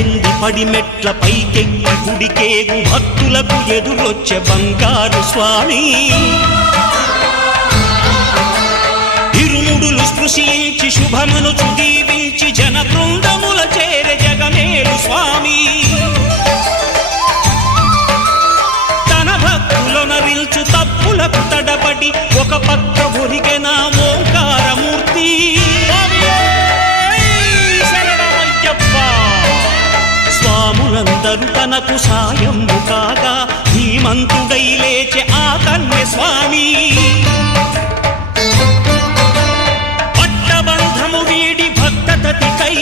పల్లెంది పడిమెట్ల పైకెక్కి గుడికేగు భక్తులకు ఎదురొచ్చే బంగారు స్వామి ఇరుముడులు స్పృశించి శుభమనుచు దీవించి జన బృందముల చేరే జగమేలు స్వామి తన భక్తులొనరిల్చు తప్పులకు తడబడి ఒక పక్క ఒరిగెన ఓంకారమూర్తి స్వాములందరూ తనకు సాయము కాగా ధీమంతుడై లేచే ఆ కన్య స్వామి పట్టబంధము వీడి భక్తతతికై